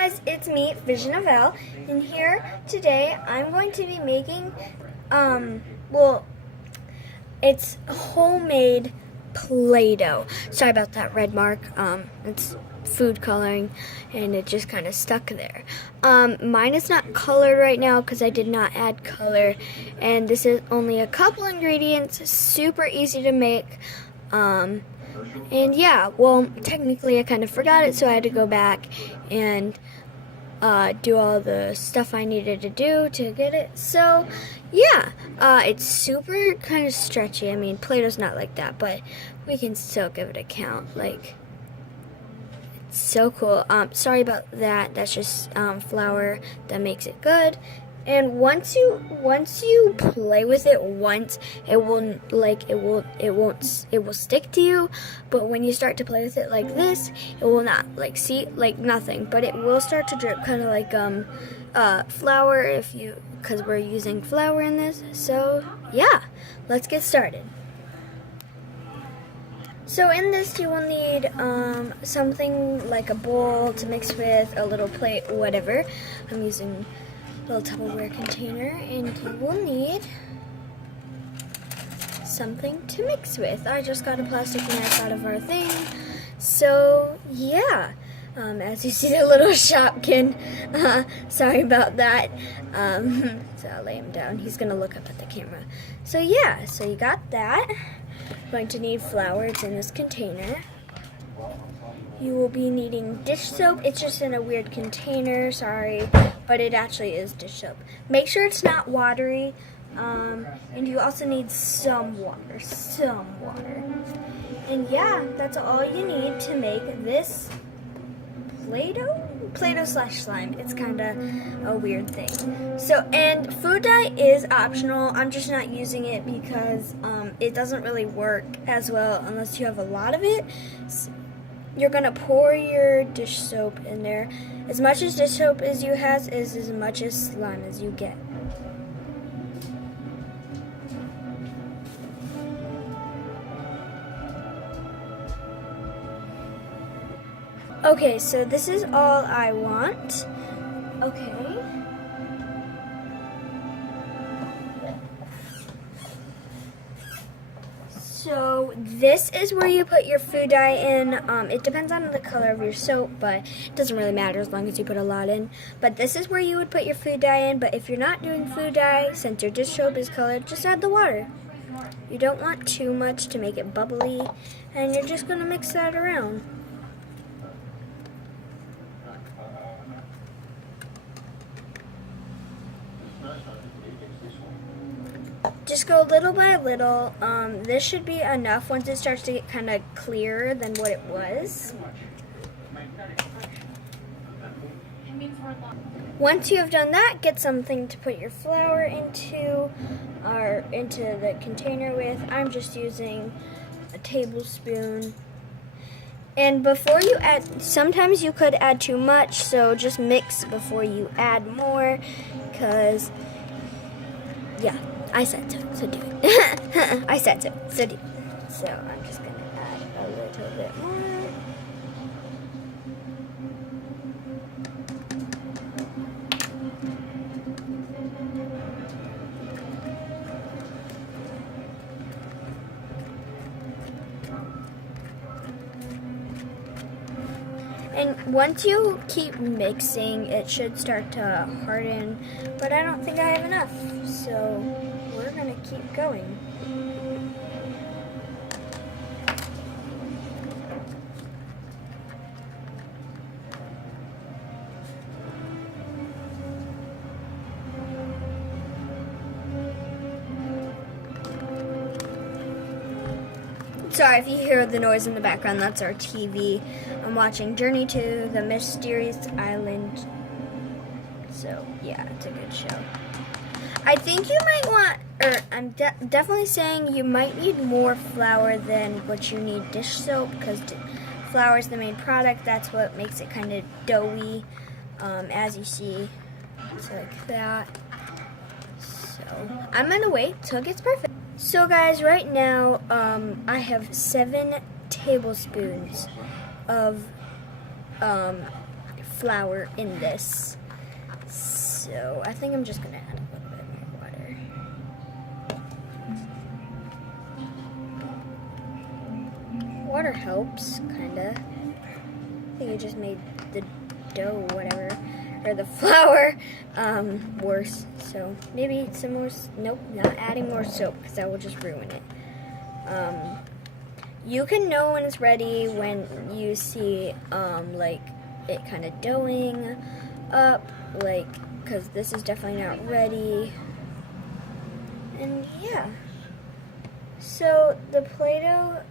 Guys, it's me, Vision of Elle, and here today I'm going to be making, it's homemade play-doh. Sorry about that red mark. It's food coloring, and it just kind of stuck there. Mine is not colored right now because I did not add color, and this is only a couple ingredients, super easy to make. And yeah, well, technically I kind of forgot it, so I had to go back and do all the stuff I needed to do to get it. So yeah, it's super kind of stretchy. I mean, Play-Doh's not like that, but we can still give it a count. Like, it's so cool. Sorry about that. That's just flour that makes it good. And once you play with it once, it will stick to you. But when you start to play with it like this, it will not. Like, see, like nothing. But it will start to drip, kind of like flour, because we're using flour in this. So yeah, let's get started. So in this you will need something like a bowl to mix with, a little plate, whatever. I'm using little Tupperware container, and you will need something to mix with. I just got a plastic knife out of our thing. So yeah, as you see the little Shopkin, sorry about that. So I'll lay him down. He's gonna look up at the camera. So yeah, so you got that. Going to need flour. It's in this container. You will be needing dish soap. It's just in a weird container, sorry, but it actually is dish soap. Make sure it's not watery, and you also need some water, And yeah, that's all you need to make this Play-Doh slash slime. It's kind of a weird thing. So, and food dye is optional. I'm just not using it because it doesn't really work as well unless you have a lot of it. You're gonna pour your dish soap in there. As much as dish soap as you have is as much as slime as you get. Okay, so this is all I want. Okay. So this is where you put your food dye in. It depends on the color of your soap, but it doesn't really matter as long as you put a lot in. But this is where you would put your food dye in. But if you're not doing food dye, since your dish soap is colored, just add the water. You don't want too much to make it bubbly, and you're just gonna mix that around. Just go little by little. This should be enough once it starts to get kind of clearer than what it was. Once you have done that, get something to put your flour into, or into the container with. I'm just using a tablespoon. And before you add, sometimes you could add too much, so just mix before you add more, because, yeah. I said so do it. I said so do it. So I'm just going to add a little bit more. And once you keep mixing, it should start to harden, but I don't think I have enough, so we're gonna keep going. Sorry if you hear the noise in the background, that's our TV. I'm watching Journey to the Mysterious Island. So yeah, it's a good show. I think you might want, or I'm definitely saying you might need more flour than what you need dish soap, because flour is the main product. That's what makes it kind of doughy, as you see. So like that. So I'm gonna wait till it gets perfect. So guys, right now I have 7 tablespoons of flour in this. So I think I'm just gonna add a little bit more water. Water helps, kinda. I think it just made the dough, whatever, or the flour, worse. So maybe some more, nope, not adding more soap because that will just ruin it. You can know when it's ready when you see, like, it kind of doughing up, like, because this is definitely not ready. And yeah. So the Play-Doh,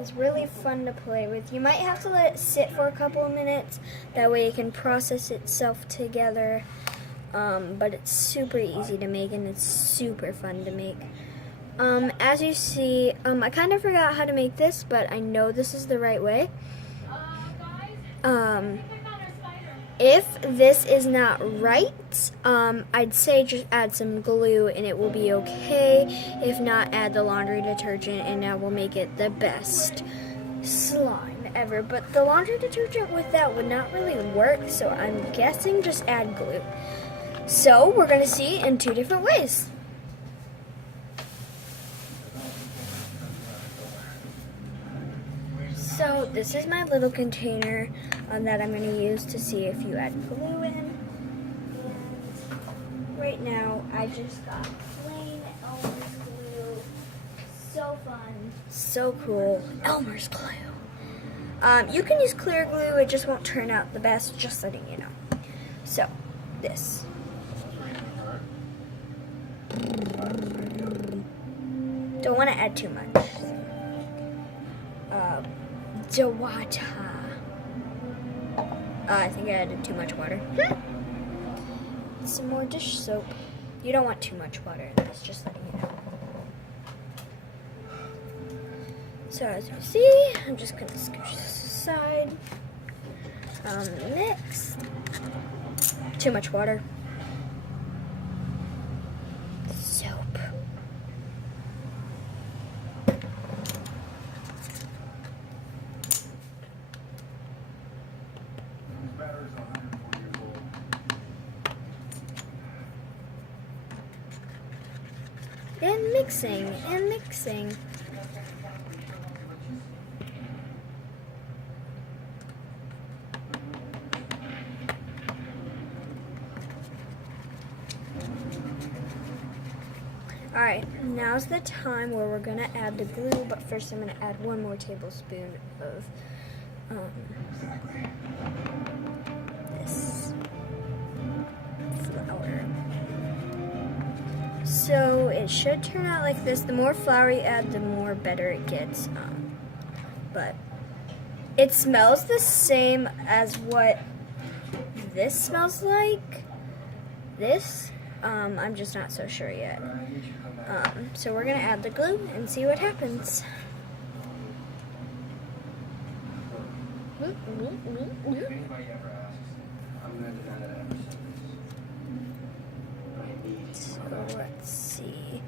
is really fun to play with. You might have to let it sit for a couple of minutes, that way it can process itself together. But it's super easy to make and it's super fun to make. As you see, I kind of forgot how to make this, but I know this is the right way. If this is not right, I'd say just add some glue and it will be okay. If not, add the laundry detergent and that will make it the best slime ever. But the laundry detergent with that would not really work, so I'm guessing just add glue. So we're going to see in two different ways. So this is my little container that I'm going to use to see if you add glue in. And right now I just got plain Elmer's glue. So fun. So cool. Elmer's glue. You can use clear glue, it just won't turn out the best, just letting you know. So, this. Don't want to add too much. Water. I think I added too much water. Some more dish soap. You don't want too much water in this, just letting you know. So as you see, I'm just going to scoosh this aside. Next, too much water. Soap. And mixing, and mixing. Alright, now's the time where we're going to add the glue, but first I'm going to add 1 more tablespoon of this flour. So it should turn out like this. The more flour you add, the more better it gets. But it smells the same as what this smells like. This, I'm just not so sure yet. So we're gonna add the glue and see what happens. So let's see.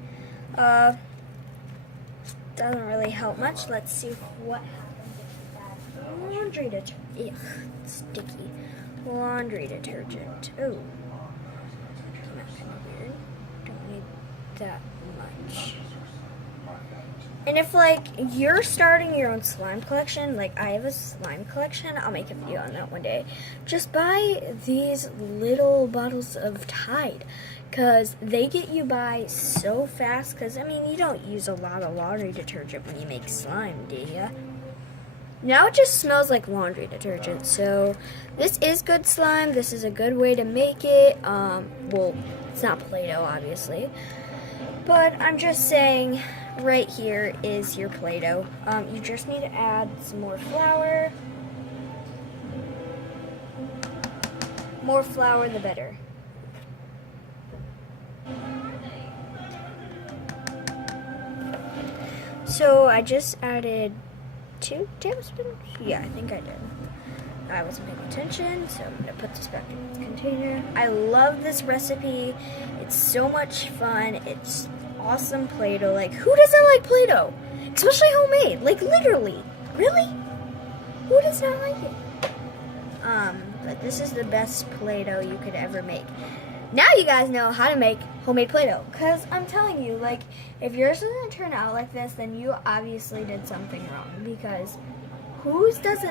Doesn't really help much. Let's see what happens if that laundry detergent. Ugh, sticky. Laundry detergent. Oh. That's kind of weird. Don't need that much. And if, like, you're starting your own slime collection, like I have a slime collection, I'll make a video on that one day. Just buy these little bottles of Tide, because they get you by so fast, because, I mean, you don't use a lot of laundry detergent when you make slime, do you? Now it just smells like laundry detergent, so this is good slime. This is a good way to make it. Well, it's not Play-Doh, obviously. But I'm just saying, right here is your Play-Doh. You just need to add some more flour. More flour, the better. So I just added 2 tablespoons? Yeah, I think I did. I wasn't paying attention, so I'm gonna put this back in its container. I love this recipe. It's so much fun. It's awesome Play-Doh. Like, who doesn't like Play-Doh? Especially homemade. Like, literally. Really? Who does not like it? But this is the best Play-Doh you could ever make. Now you guys know how to make homemade Play-Doh. Because I'm telling you, like, if yours doesn't turn out like this, then you obviously did something wrong. Because whose doesn't